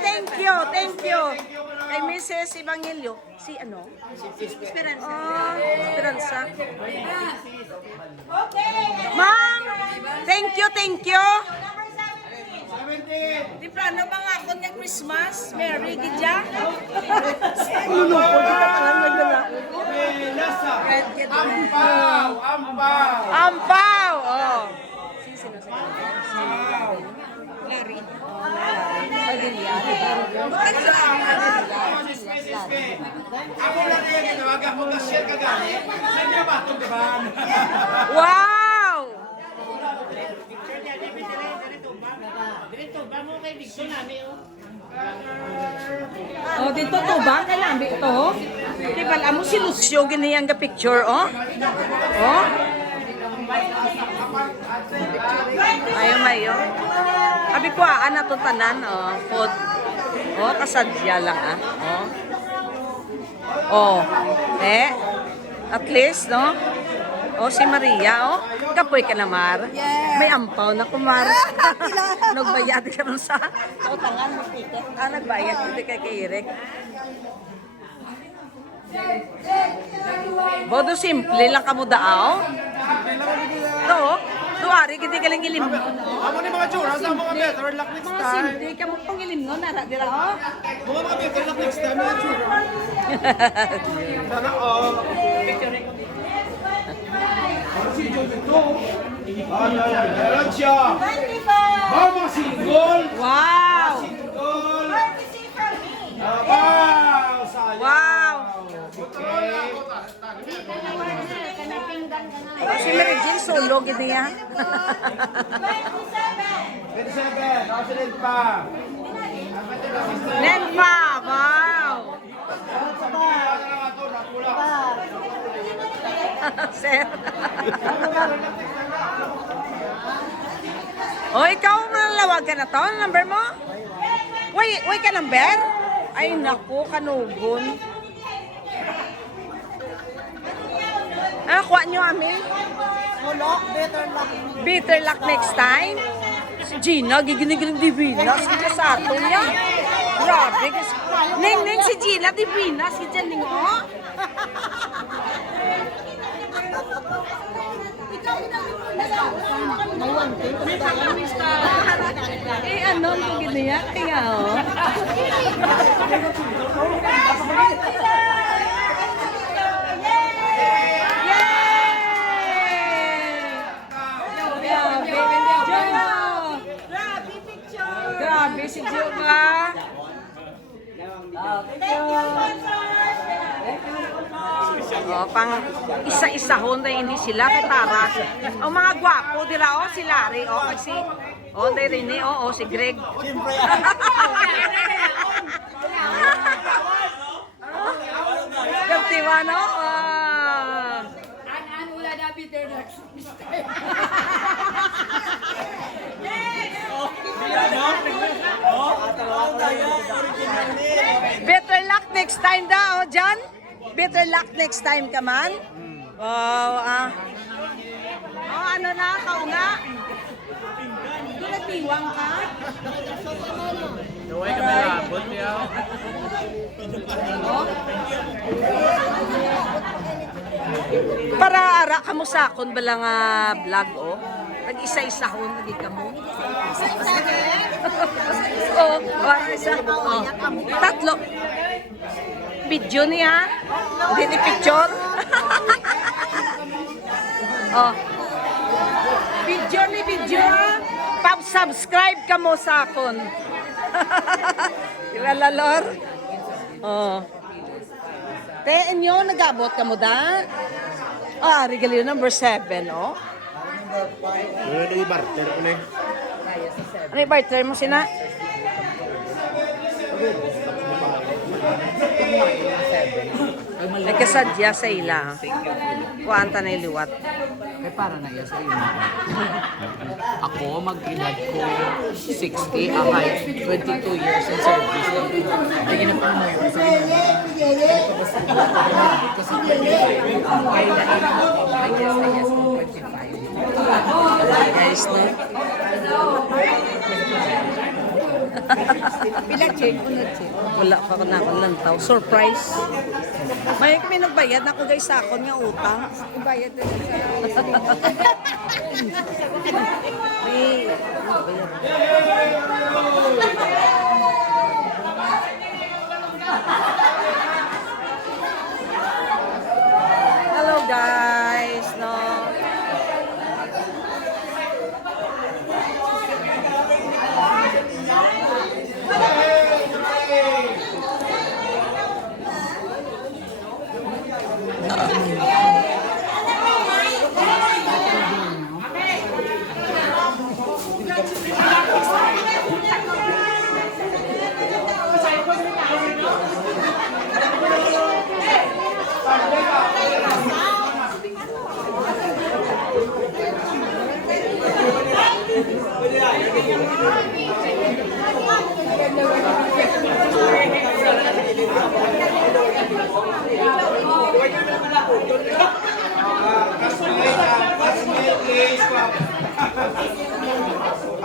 thank you, thank you. Kay Mrs. Evangelio. Si ano? Esperanza. Oh, Esperanza. Ma'am, thank you, thank you. Di plano ba nga ako ng Christmas? Merry, gidya? Ano po, di ka tangan nagdala. Ampaw! Ampaw! Ampaw! Oh. Larry. Ako lang yan, ginawagan ko ka-share ka gani. Nandiyan ba itong diban? Wow! Oh, dito to ba? Kalambi ito. Di ba, alam mo si Lucio, ganyan ka picture, oh? Oh? Ayaw, mayo. Abi ko, na to tanan, oh, food. Oh, kasadya lang, ah. Oh. Oh, at least, no? Oh, si Maria, oh. Kapoy ka na, Mar. May ampaw na kumar. Nagbayad ka nun sa utangan mo, ticket. Nagbayad, hindi kay Eric. Bodo simple lang kamo daaw. To, duari gidi galing ilim. Amo ni mga chura sa mga better luck next Mga time. simple kamo pang ilim no nara dira oh. Mga better luck next time mga chura. Sana oh. Si Jojo to. Meron siya. Mama single. Wow! Single. Wow! Sayang. Wow! Oh, si Mary Jane solo gidi ya. 27. Kasilid pa. Nenpa, wow! Sir. Oh, ikaw manalawag ka na to? Ano number mo? Wait ka number? Ay, naku, kanugon. Kuha nyo, Ami? Wala, better luck. Better luck next time. Si Gina, giginig-ginig divina. Sige sa ato niya. Grabe. Ning si Gina, divina. Si Janing, oh. Ano, ang giniya? Kaya, oh. Grabe si Jo nga. Oh, pang isa-isahon na hindi sila kay Tara. Ang mga gwapo dila oh si Larry oh kasi oh dai Rene oh si Greg. Siyempre. Kaptiwa no? An wala na better luck. Better luck next time daw, oh, John. Better luck next time ka man. Wow, Oh, ano na, kaunga? Doon nagtiwang ka? Naway ka malabot niya. Oh. Para ara ka mo sakon bala nga vlog, oh. Nag-isa-isahon, naging ka mo. Oh, para isa. Oh. Tatlo. Video niya. Hindi ni picture. Oh. Video. Pag-subscribe ka mo sa akon. Kilala, Lor? Oh. Te, inyo, nag-abot ka mo da? Regalio number 7, oh. Ano yung barter ko na eh? Ano yung barter mo, Sina? Ay kasadya sa ila. Kuanta na iliwat. May para na iya sa inyo. Ako, mag-edad ko 60, akay 22 years in service. Lagi na pa mo yun. Kasi 25. Ang kaya na ina ko, I guess ko 25. Guys, no? Pila check, unod check. Wala pa na ako lantaw. Surprise. May kami nagbayad na ako guys sa akon nga utang. Ibayad na sa... May nagbayad. Hello guys, no.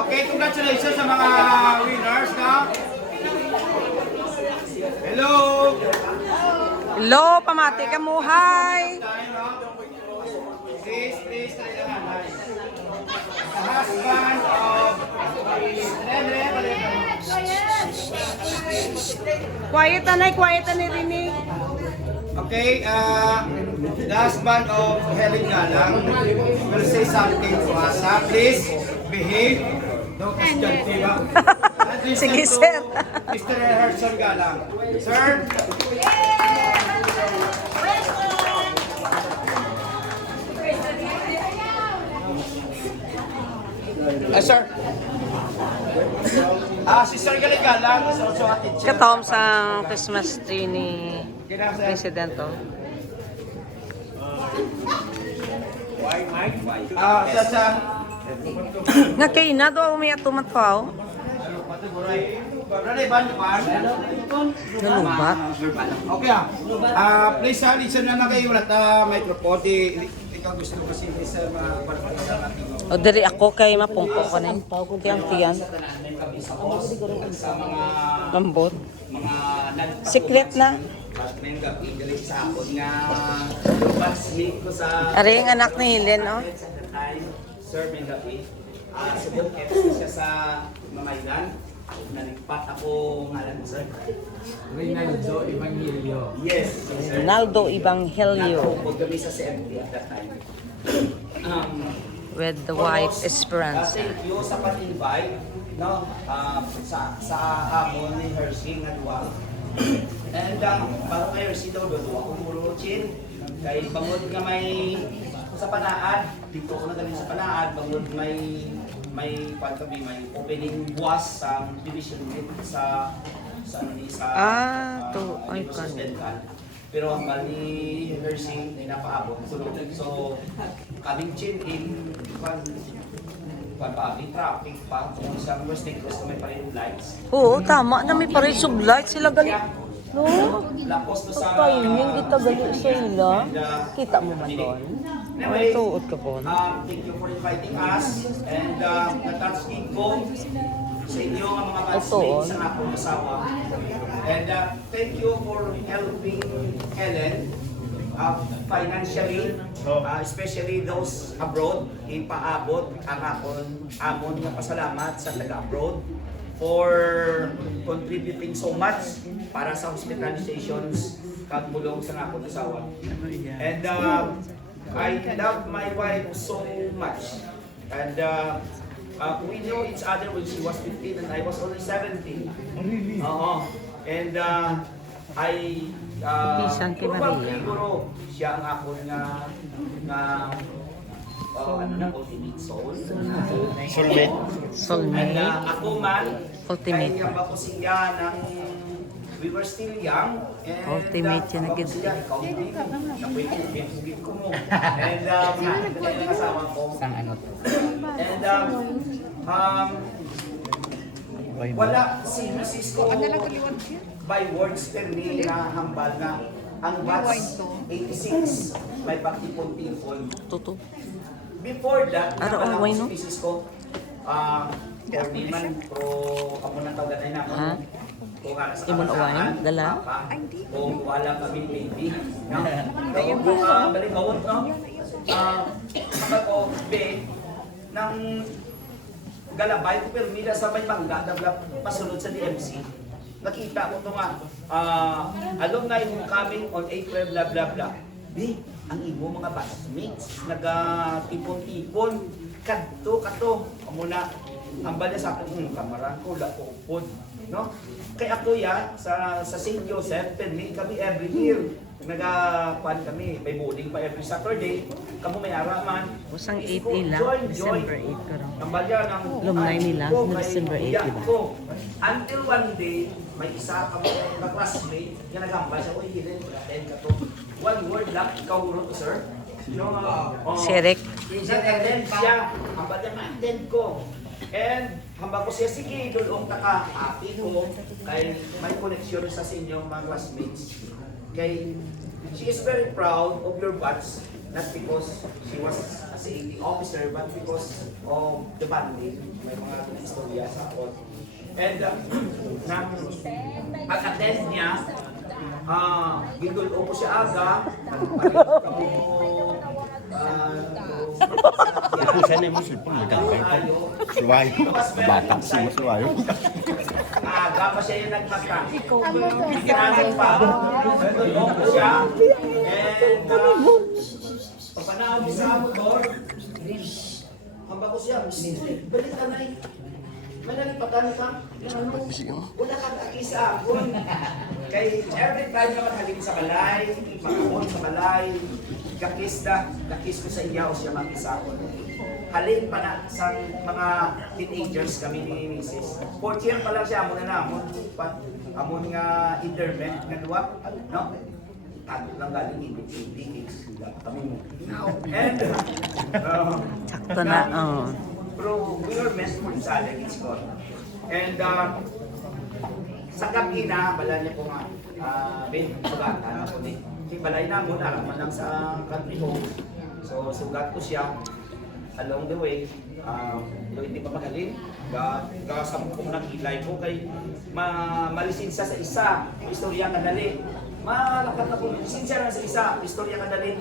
Okay, congratulations sa mga winners na. Hello! Hello, pamati ka mo. Hi. Please, try na nga. The husband of... Quiet na rinig. Okay, the husband of Helen Galang will say something to us. Please, behave. Don't question, diba? And listen Sige, to sir. Mr. Herson Galang. Sir? Sir? Si Sir Galang is also a teacher. Katom sa Christmas tree ni President. Oh. Sa Nga kay na do may atumat pa oh. Nalubat. Okay please listen na kayo ulit microphone. Ikaw gusto kasi sa mga O diri ako kay mapungko ko na. Tiyang. sa mga Lambot. mga Secret na. ngayong gabi dali sa hapon nga batchmate ko sa Ari ang anak ni Helen oh. time sir ngayong gabi subok eto siya sa Mamaydan nalipat ako ngalan mo sir Reynaldo Evangelio. yes sir Ronaldo Evangelio Nagpupog kami sa CMT at that time with the wife Esperanza. thank you sa pag-invite no sa amon ni Hershey nga duwa. And bago kay Hershey daw doon ako murochin kay bangod nga may sa Panaad dito ko na galing sa Panaad bangod may kami may opening buwas sa division sa to ay dito sa kan. Dental. Pero ang bali Hershey ay napaabot. So kaming chin in traffic pa kung isang West Negros may pa rin lights. Oo, tama na may paray sublight sila gali. No. Lapos to sa Timing kita gali sa ila. Kita mo man doon. Ay tuod ka po. Thank you for inviting us and na-touch ko sa inyo ang mga batchmates sa akong asawa. And thank you for helping Helen financially, especially those abroad, ipaabot ang amon nga pasalamat sa taga-abroad for contributing so much para sa hospitalizations kagmulong sa akong asawa. And I love my wife so much. And we knew each other when she was 15 and I was only 17. Really? Oo. And I Pisan kay Maria. siguro siya ang ako nga ultimate soul. Soulmate. And Soulmate. ako man, Ultimate. kahit ba ko siya ng we were still young. And, Ultimate yan na ako gid. siya, ikaw din. Napoy ko mo. And ang asawa ko. Sang ano to? And wala si Mrs. ko by words tell me na hambal na ang batch 86 may pagtipon-tipon. Tuto. Before that, Ano, napala why ko no? si Mrs. ko, Or di man, pro ako na tawagan na Ha? kung ara sa Imon kabataan, uwan? Dala? papa, kung wala kami baby. No? Kung balimawon, no? Mga ko, be, ng galabay ko pero nila sa may mangga, pasunod sa DMC. Nakita ko ito nga, alumni homecoming on April, blah blah blah. Di, ang imo mga batchmates, nag-tipon-tipon, kato, muna, ang bala sa akin, kamara ko, lapupod, no? Kaya ako ya, sa St. Joseph, permit kami every year. Nagapan kami, may bowling pa every Saturday, kamo may araman. Usang 8 nila, December 8 ko raw. Ang balya ng Alumni nila, ko, na December 8, may diba? ko. Until one day, may isa kami na classmate, yung nagambal siya, uy, hindi, attend ka to. One word lang, ikaw huro to, sir. Yung, Si Rick. attend siya, ang balya ma-attend ko. And, hamba ko siya, sige, doon taka, ati ko, kay may connection sa inyong mga classmates. Kay, she is very proud of your batch, not because she was a CAT officer, but because of the banding. May mga istorya sa ako. And nang pag-attend niya, ginulo ko siya aga, Sana mo sulpon magagay ko. Suwayo. Bata si mo suwayo. aga pa siya yung nagmata. Ginamit pa. Ginulo ko siya. And pagpanahon niya sa motor, hamba ko siya, balik ka na eh. May nalipatan ka? Wala kang aki sa akon. Kay every time na maghalin sa balay, makahon sa balay, kakis ko sa iya o siya mag-isa ako. Halin pa na sa mga teenagers kami ni Mrs. 4th year pa lang siya, muna na, amon nga interment nga duwa, no? Tago lang galing hindi kami mo. And, Sakto na, oh. pero we were meant for solid score. And sa gabi na, bala niya po nga, Ben, sugatan ako ni. Si balay na mo, naraman lang sa country home. So, sugat ko siya along the way. Hindi pa mahalin. Gasam ko nakilay ko kay malisinsa sa isa, istorya kadali. Malakat na kung lisinsa na sa isa, istorya kadali.